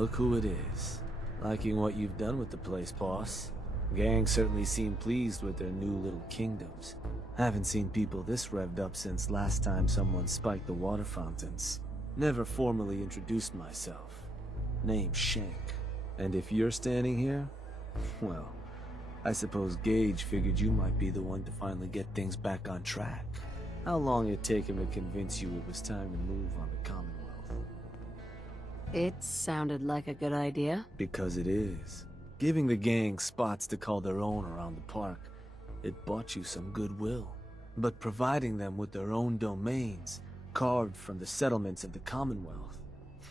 look who it is. Liking what you've done with the place, boss. Gang certainly seem pleased with their new little kingdoms. Haven't seen people this revved up since last time someone spiked the water fountains. Never formally introduced myself. Name's Shank. And if you're standing here, well, I suppose Gage figured you might be the one to finally get things back on track. How long it take him to convince you it was time to move on the Commonwealth? It sounded like a good idea. Because it is. Giving the gang spots to call their own around the park, it bought you some goodwill. But providing them with their own domains, carved from the settlements of the Commonwealth,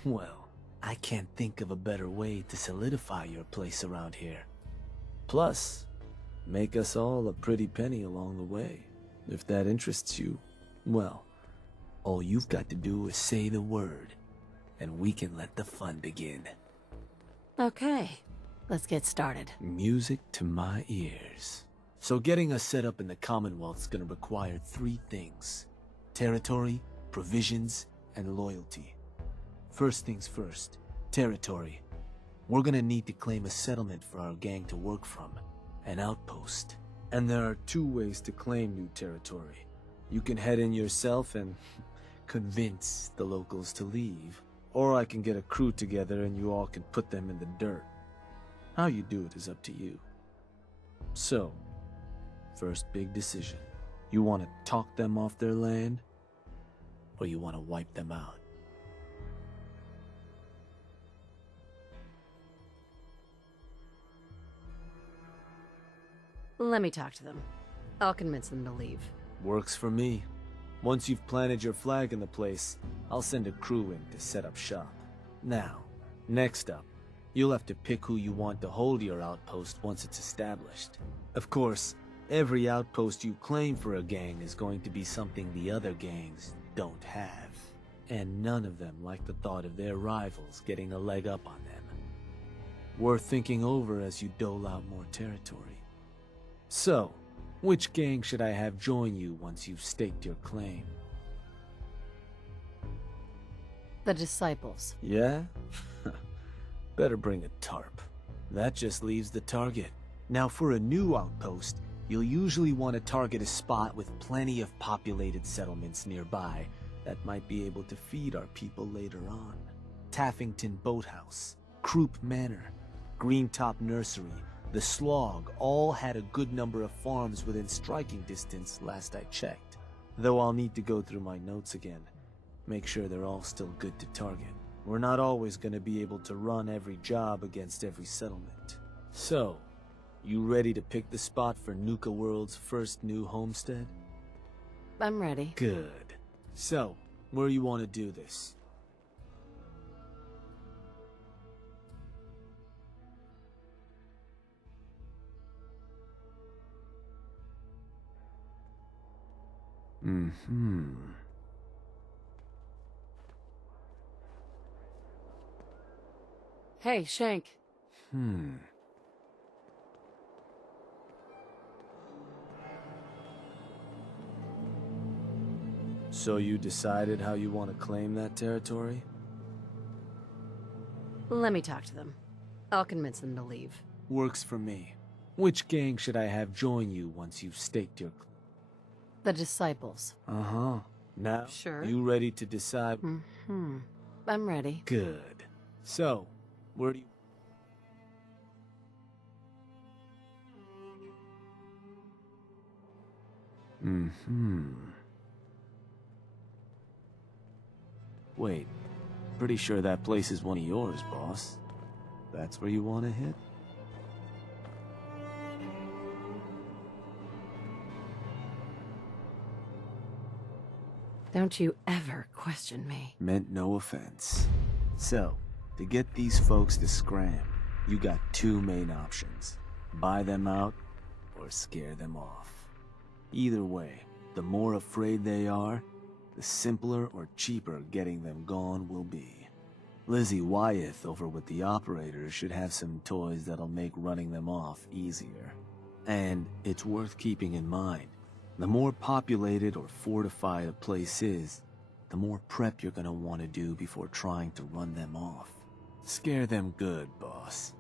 well, I can't think of a better way to solidify your place around here. Plus, make us all a pretty penny along the way. If that interests you, well, all you've got to do is say the word, and we can let the fun begin. Okay, let's get started. Music to my ears. So getting us set up in the Commonwealth's gonna require 3 things: territory, provisions, and loyalty. First things first, territory. We're gonna need to claim a settlement for our gang to work from, an outpost. And there are 2 ways to claim new territory. You can head in yourself and convince the locals to leave, or I can get a crew together and you all can put them in the dirt. How you do it is up to you. So, first big decision. You want to talk them off their land, or you want to wipe them out? Let me talk to them. I'll convince them to leave. Works for me. Once you've planted your flag in the place, I'll send a crew in to set up shop. Now, next up, you'll have to pick who you want to hold your outpost once it's established. Of course, every outpost you claim for a gang is going to be something the other gangs don't have. And none of them like the thought of their rivals getting a leg up on them. Worth thinking over as you dole out more territory. So, which gang should I have join you once you've staked your claim? The Disciples. Yeah? Better bring a tarp. That just leaves the target. Now for a new outpost, you'll usually want to target a spot with plenty of populated settlements nearby that might be able to feed our people later on. Taffington Boathouse, Croup Manor, Greentop Nursery, the Slog all had a good number of farms within striking distance last I checked. Though I'll need to go through my notes again. Make sure they're all still good to target. We're not always going to be able to run every job against every settlement. So, you ready to pick the spot for Nuka World's first new homestead? I'm ready. Good. So, where you want to do this? Hey, Shank. So you decided how you want to claim that territory? Let me talk to them. I'll convince them to leave. Works for me. Which gang should I have join you once you've staked your... The Disciples. Uh-huh. Now, Sure. you ready to decide? I'm ready. Good. So, where do you... Wait, pretty sure that place is one of yours, boss. That's where you want to hit? Don't you ever question me. Meant no offense. So, to get these folks to scram, you got 2 main options. Buy them out, or scare them off. Either way, the more afraid they are, the simpler or cheaper getting them gone will be. Lizzie Wyeth over with the operators should have some toys that'll make running them off easier. And it's worth keeping in mind, the more populated or fortified a place is, the more prep you're gonna want to do before trying to run them off. Scare them good, boss.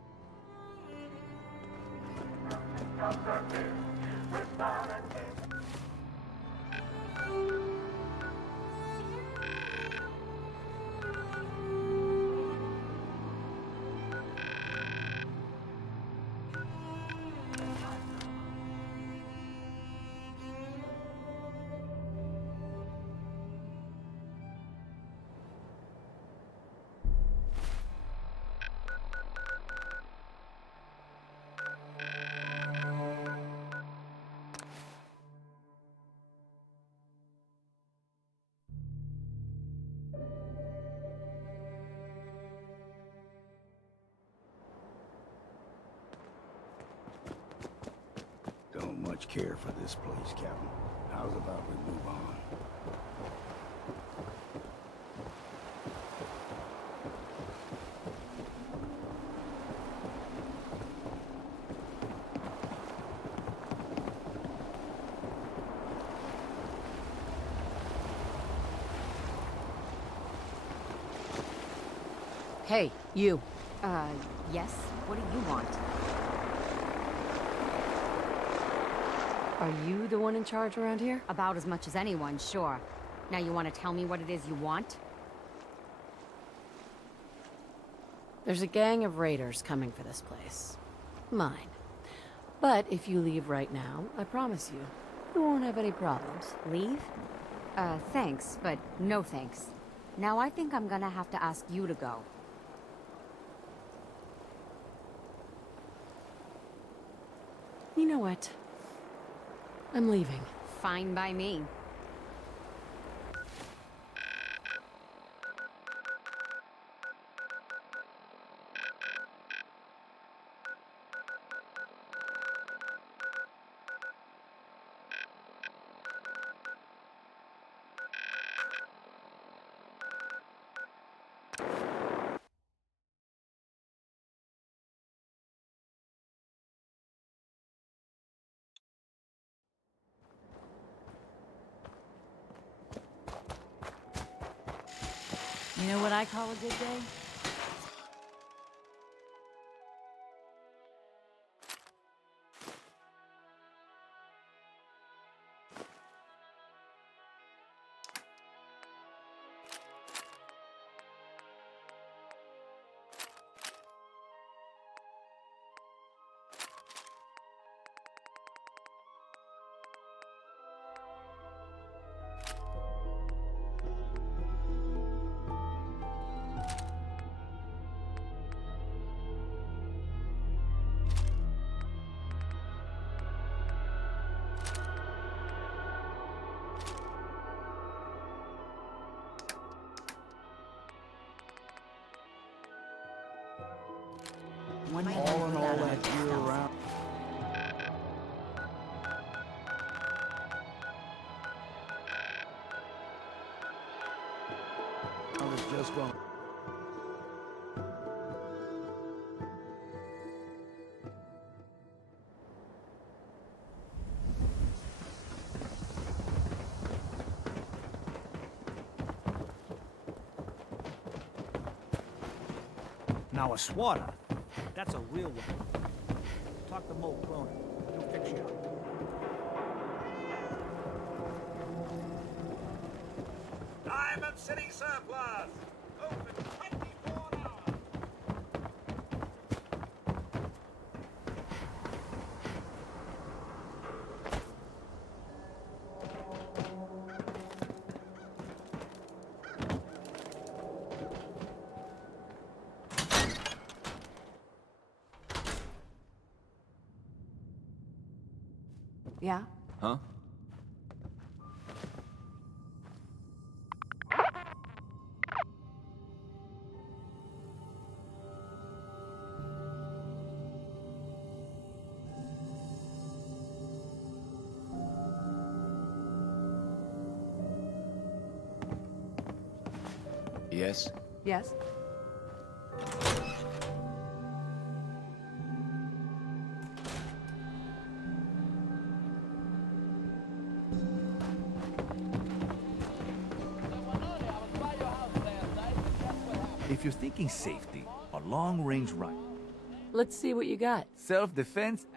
Don't much care for this place, Captain. How's about we move on? Hey, you. Yes? What do you want? Are you the one in charge around here? About as much as anyone, sure. Now you want to tell me what it is you want? There's a gang of raiders coming for this place. Mine. But if you leave right now, I promise you, you won't have any problems. Leave? Thanks, but no thanks. Now I think I'm gonna have to ask you to go. You know what? I'm leaving. Fine by me. You know what I call a good day? One day All in all, without that a year stealth. around. I was just going. Now a swatter, that's a real one. Talk to Mo Cronin. He'll fix you up. Diamond City Surplus! Open 24 hours! Yeah? Huh? Yes? Yes? If you're thinking safety, long-range rifle. Let's see what you got. Self-defense.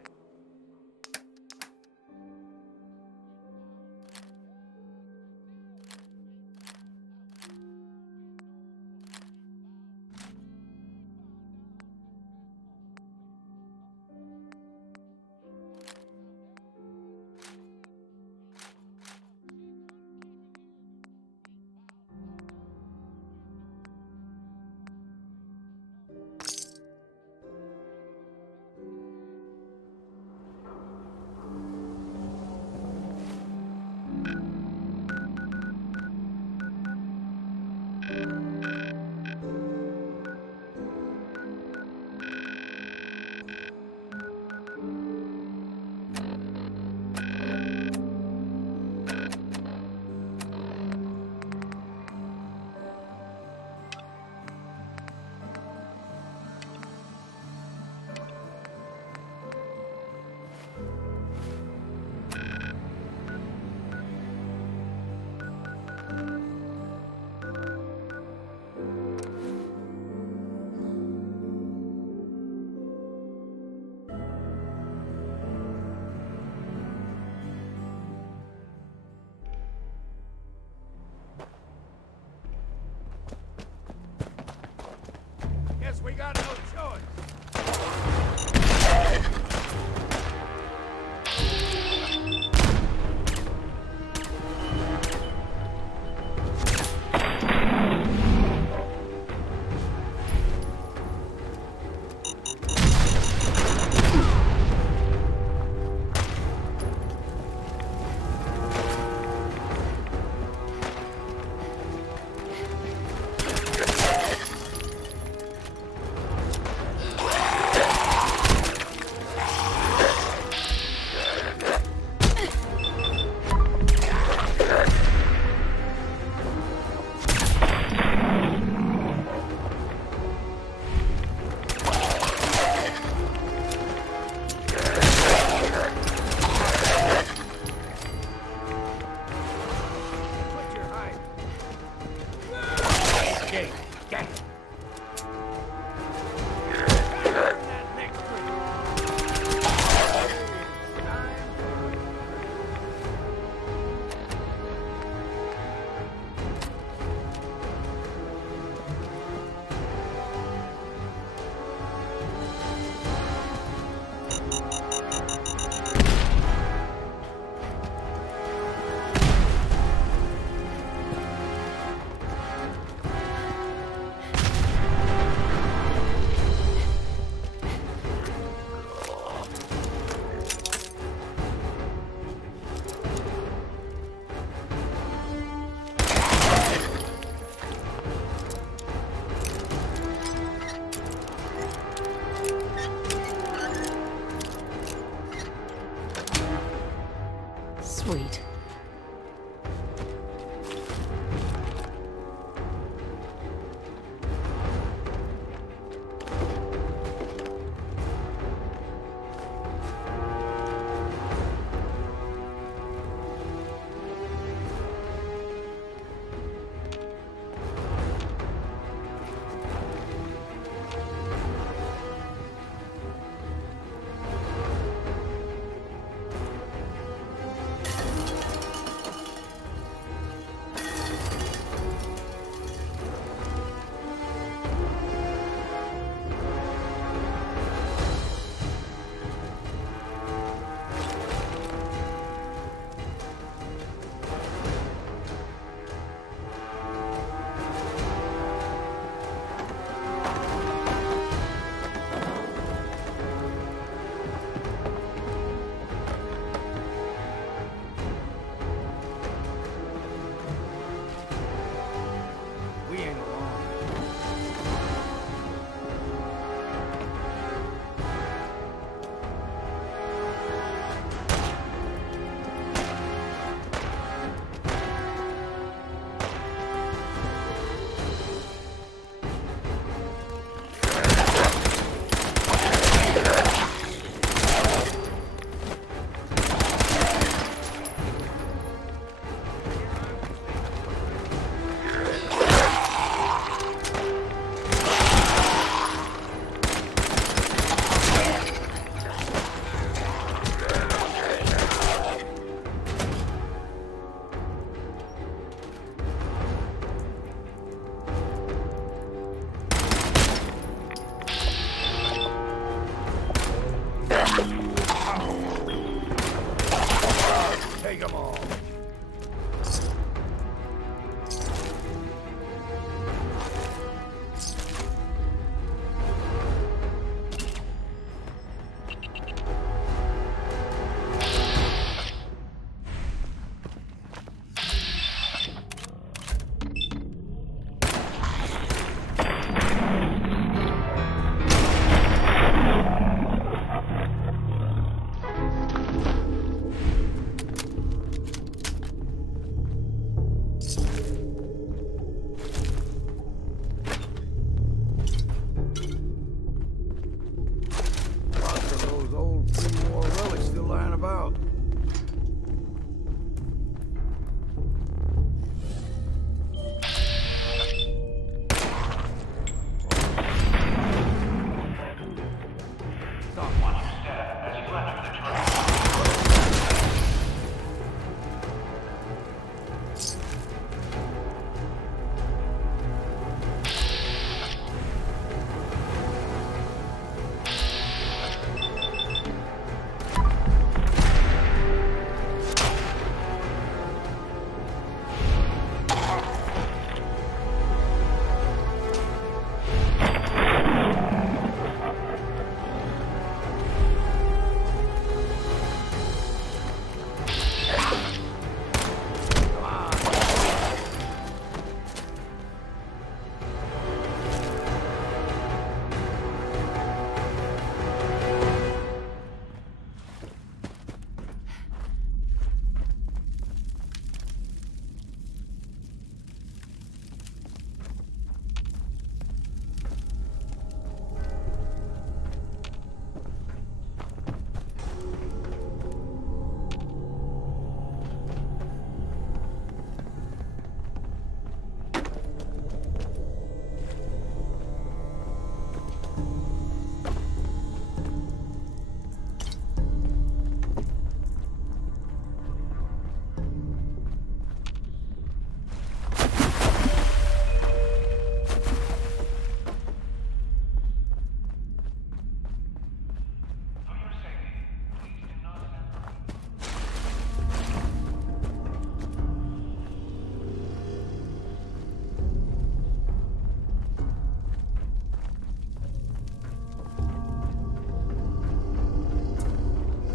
Guess we got no choice. Sweet. Take them all. Lots of those old pre-war relics still lying about.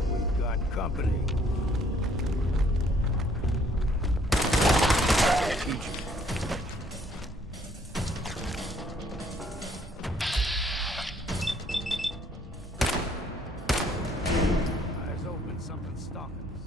We've got company. Eyes open, something stalking us.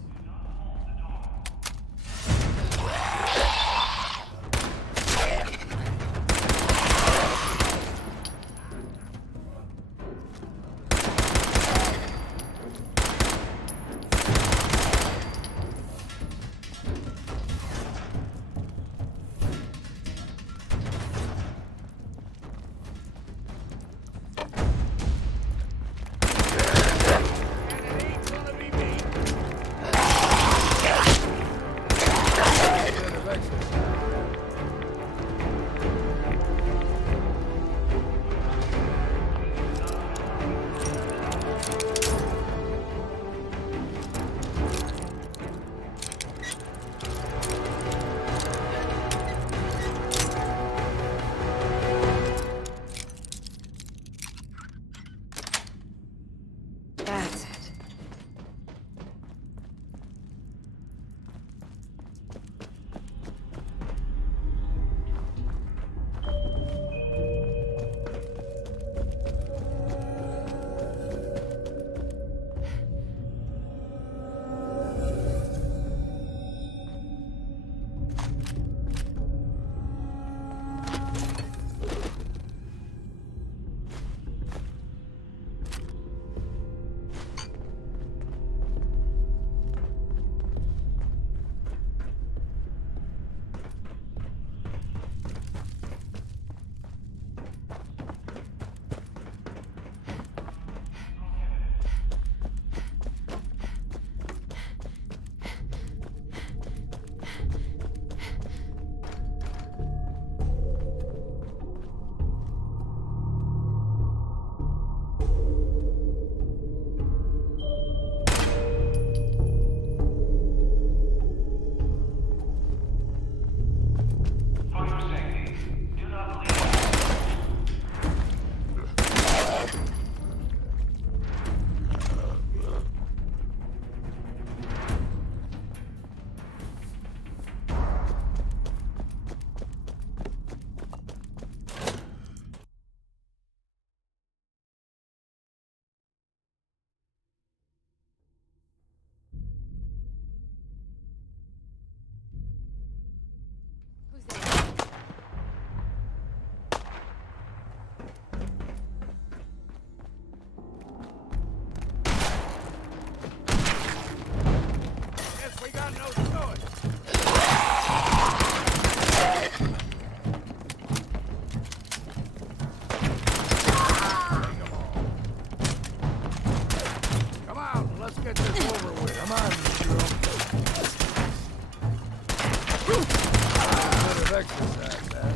exercise, man.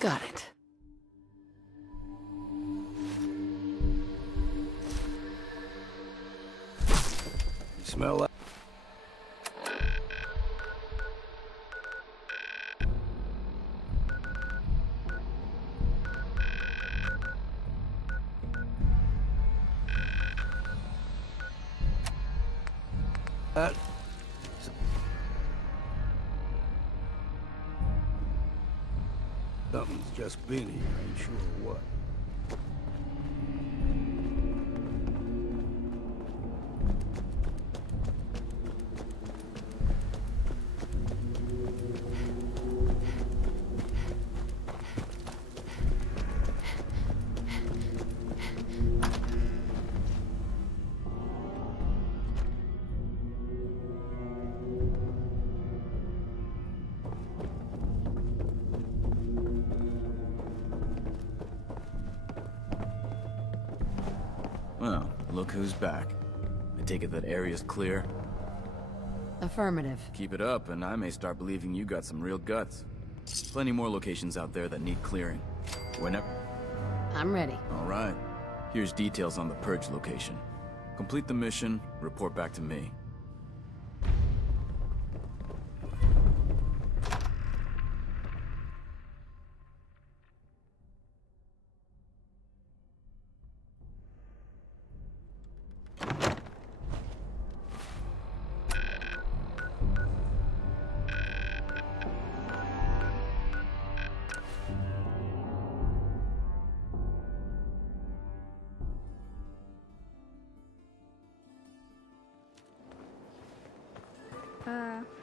Got it. You smell that? That? Something's just been here, ain't sure what. Well, look who's back. I take it that area's clear? Affirmative. Keep it up, and I may start believing you got some real guts. Plenty more locations out there that need clearing. Whenever... I'm ready. Alright. Here's details on the Purge location. Complete the mission, report back to me.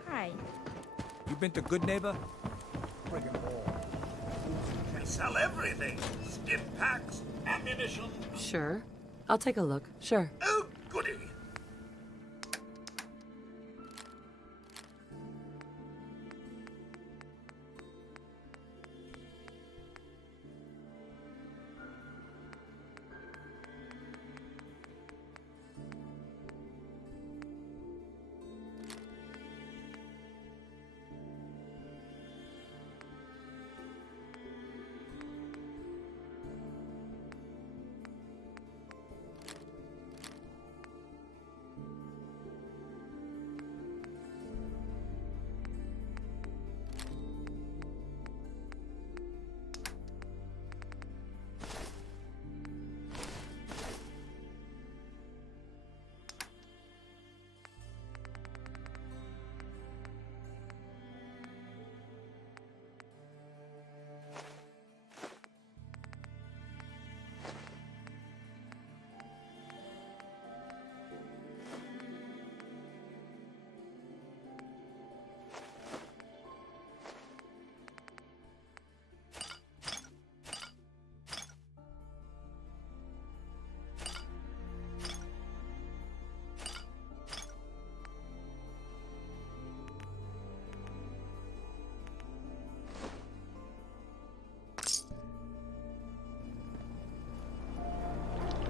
Hi. You been to Good Neighbor? Friggin' wall. We sell everything. Stim packs, ammunition. Sure. I'll take a look. Sure. Oh, goody.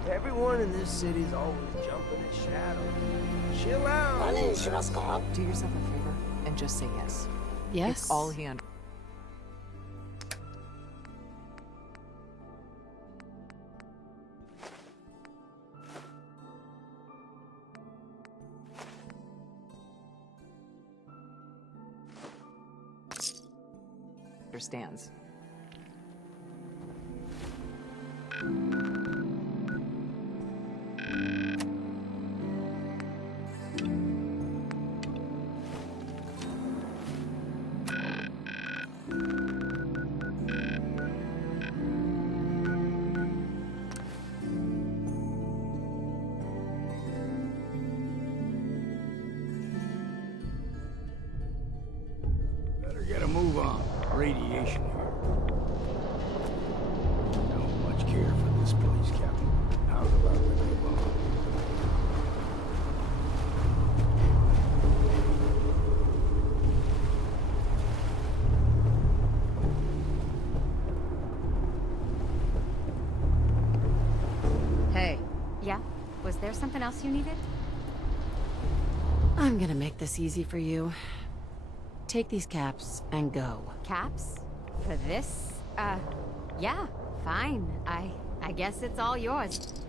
Everyone in this city's always jumping at shadows. Chill out. Do yourself a favor and just say yes. Yes. It's all he understands. Better get a move on. Radiation here. Don't much care for this place, Captain. How's about we move on? Yeah? Was there something else you needed? I'm gonna make this easy for you. Take these caps and go. Caps? For this? Yeah, fine. I guess it's all yours.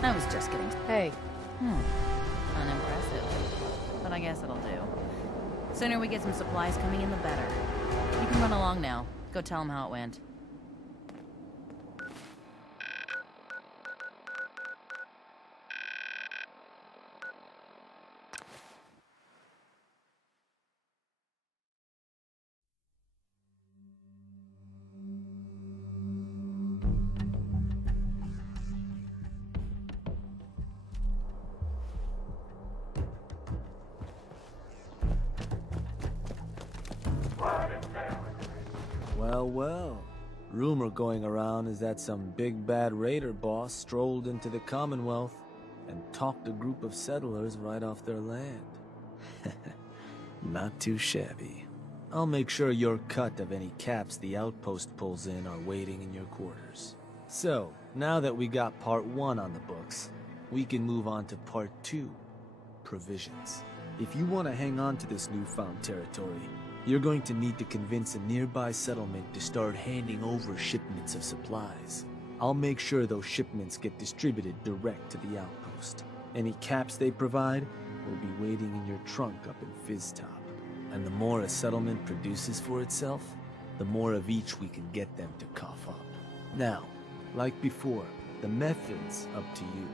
I was just kidding. Hey. Unimpressive. But I guess it'll do. Sooner we get some supplies coming in, the better. You can run along now. Go tell them how it went. Well, well. Rumor going around is that some big bad raider boss strolled into the Commonwealth and talked a group of settlers right off their land. Not too shabby. I'll make sure your cut of any caps the outpost pulls in are waiting in your quarters. So, now that we got part 1 on the books, we can move on to part 2, provisions. If you want to hang on to this newfound territory, you're going to need to convince a nearby settlement to start handing over shipments of supplies. I'll make sure those shipments get distributed direct to the outpost. Any caps they provide will be waiting in your trunk up in Fizztop. And the more a settlement produces for itself, the more of each we can get them to cough up. Now, like before, the method's up to you.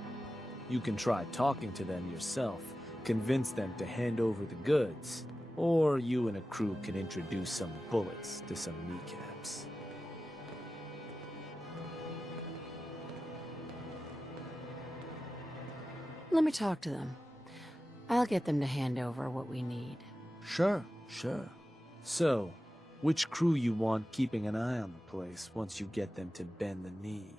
You can try talking to them yourself, convince them to hand over the goods, or you and a crew can introduce some bullets to some kneecaps. Let me talk to them. I'll get them to hand over what we need. Sure. So, which crew you want keeping an eye on the place once you get them to bend the knee?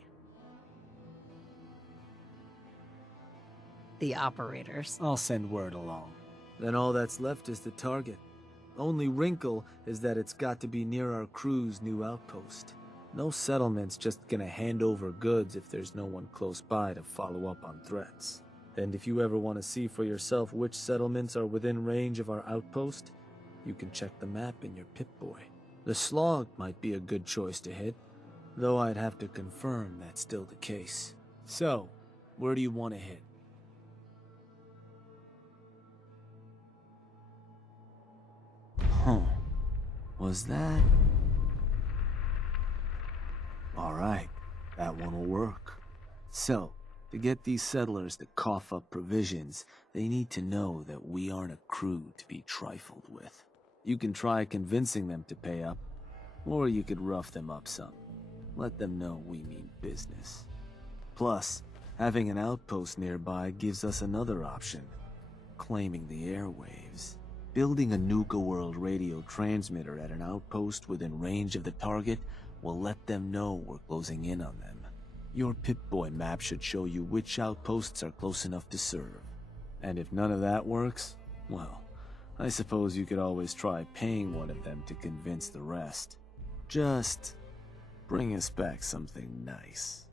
The operators. I'll send word along. Then all that's left is the target. Only wrinkle is that it's got to be near our crew's new outpost. No settlement's just gonna hand over goods if there's no one close by to follow up on threats. And if you ever want to see for yourself which settlements are within range of our outpost, you can check the map in your Pip-Boy. The Slog might be a good choice to hit, though I'd have to confirm that's still the case. So, where do you want to hit? Huh. Was that? Alright, that one will work. So, to get these settlers to cough up provisions, they need to know that we aren't a crew to be trifled with. You can try convincing them to pay up, or you could rough them up some. Let them know we mean business. Plus, having an outpost nearby gives us another option: claiming the airwaves. Building a Nuka World radio transmitter at an outpost within range of the target will let them know we're closing in on them. Your Pip-Boy map should show you which outposts are close enough to serve. And if none of that works, well, I suppose you could always try paying one of them to convince the rest. Just bring us back something nice.